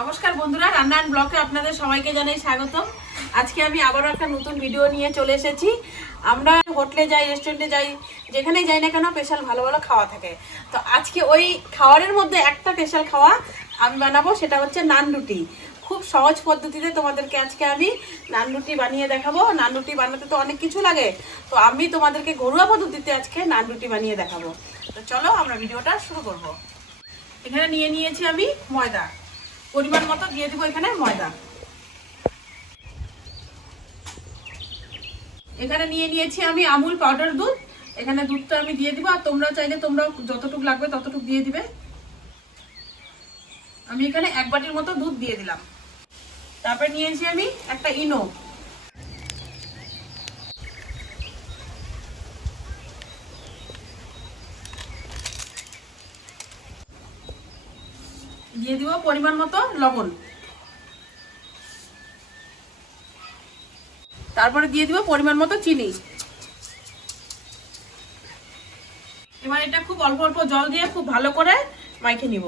নমস্কার বন্ধুরা রান্না অ্যান্ড ব্লকে আপনাদের সবাইকে জানাই স্বাগতম। আজকে আমি আবারও একটা নতুন ভিডিও নিয়ে চলে এসেছি। আমরা হোটেলে যাই রেস্টুরেন্টে যাই, যেখানেই যাই না কেন স্পেশাল ভালো ভালো খাওয়া থাকে। তো আজকে ওই খাওয়ারের মধ্যে একটা স্পেশাল খাওয়া আমি বানাবো, সেটা হচ্ছে নান রুটি। খুব সহজ পদ্ধতিতে তোমাদেরকে আজকে আমি নান রুটি বানিয়ে দেখাবো। নান রুটি বানাতে তো অনেক কিছু লাগে। তো আমি তোমাদেরকে ঘরোয়া পদ্ধতিতে আজকে নান রুটি বানিয়ে দেখাবো। তো চলো আমরা ভিডিওটা শুরু করব। এখানে নিয়ে নিয়েছি আমি ময়দা। পরিমাণ মতো দিয়ে দিব এখানে ময়দা। এখানে নিয়ে নিয়েছি আমি আমুল পাউডার দুধ। এখানে দুধটা আমি দিয়ে দিব আর তোমরা চাইলে তোমরা যতটুকু লাগবে ততটুকু দিয়ে দিবে। আমি এখানে এক বাটির মতো দুধ দিয়ে দিলাম। তারপরে নিয়েছি আমি একটা ইনো। দিয়ে দিব পরিমাণ মতো লবণ। তারপরে দিয়ে দিব পরিমাণ মতো চিনি। এবার এটা খুব অল্প অল্প জল দিয়ে খুব ভালো করে মাইকে নিব।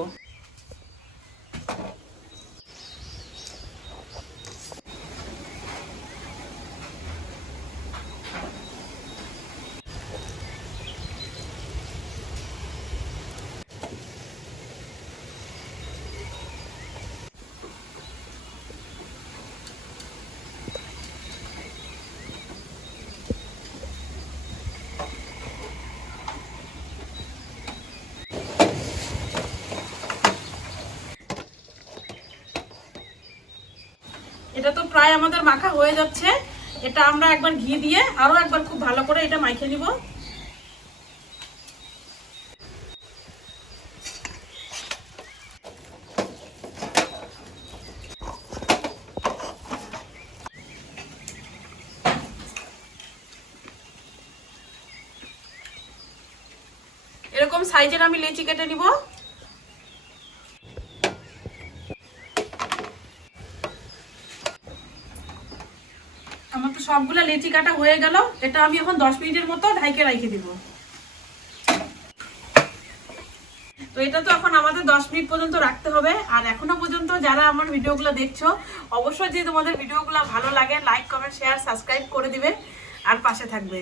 এটা তো প্রায় আমাদের মাখা হয়ে যাচ্ছে। এটা আমরা একবার ঘি দিয়ে আরও একবার খুব ভালো করে এটা মাইখে নিব। এরকম সাইজের আমি লেচি কেটে নিব। তো সবগুলো লেচি কাটা হয়ে গেল, এটা আমি এখন দশ মিনিটের মতো ঢাইকে রেখে দিব। তো এটা তো এখন আমাদের দশ মিনিট পর্যন্ত রাখতে হবে, আর এখনও পর্যন্ত যারা আমার ভিডিওগুলো দেখছ, অবশ্যই যদি তোমাদের ভিডিওগুলো ভালো লাগে লাইক কমেন্ট শেয়ার সাবস্ক্রাইব করে দিবে, আর পাশে থাকবে।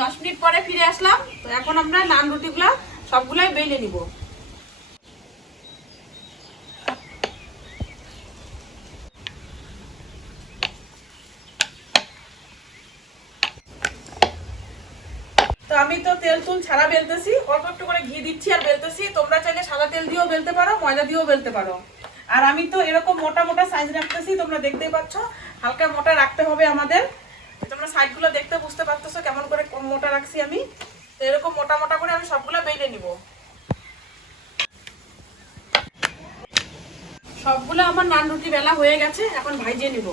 দশ মিনিট পরে ফিরে আসলাম। তো এখন আমরা নান রুটিগুলা সবগুলাই বেলে নিব। তো আমি তো তেল তুল ছাড়া বেলতেছি, অল্প একটু করে ঘি দিচ্ছি আর বেলতেছি। তোমরা চাইলে সাদা তেল দিয়েও বেলতে পারো, ময়দা দিয়েও বেলতে পারো। আর আমি তো এরকম মোটা মোটা সাইজ রাখতেছি, তোমরা দেখতেই পাচ্ছ, হালকা মোটা রাখতে হবে আমাদের। তোমরা সাইডগুলো দেখতে বুঝতে পারতেছো কেমন করে মোটা রাখছি আমি। তো এরকম মোটা মোটা করে আমি সবগুলো বেলে নিব। সবগুলো আমার নান রুটি বেলা হয়ে গেছে, এখন ভাইজে নিব।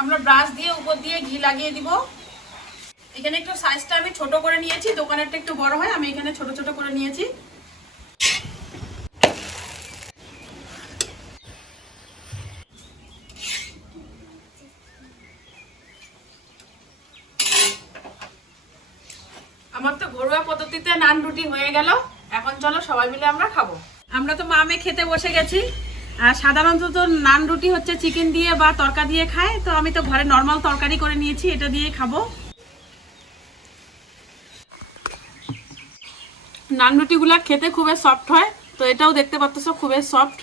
আমরা ব্রাশ দিয়ে উপর দিয়ে ঘি লাগিয়ে দিব। এখানে একটু সাইজটা আমি ছোট করে নিয়েছি, দোকানেরটা একটু বড় হয়, আমি এখানে ছোট ছোট করে নিয়েছি। আমার তো ঘরোয়া পদ্ধতিতে নান রুটি হয়ে গেল। এখন চলো সবাই মিলে আমরা খাব। আমরা তো মা মেয়ে খেতে বসে গেছি। সাধারণত তো নান রুটি হচ্ছে চিকেন দিয়ে বা তরকা দিয়ে খায়, তো আমি তো ঘরে নর্মাল তরকারি করে নিয়েছি, এটা দিয়ে খাব। নান রুটিগুলা খেতে খুবই সফট হয়, তো এটাও দেখতে পাচ্ছ খুবই সফট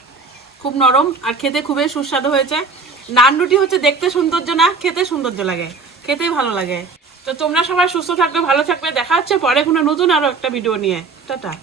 খুব নরম, আর খেতে খুবই সুস্বাদু হয়েছে। নান রুটি হচ্ছে দেখতে সৌন্দর্য না, খেতে সৌন্দর্য লাগে, খেতেই ভালো লাগে। তো তোমরা সবাই সুস্থ থাকবে, ভালো থাকবে, দেখা হচ্ছে পরে কোনো নতুন আরও একটা ভিডিও নিয়ে। টাটা।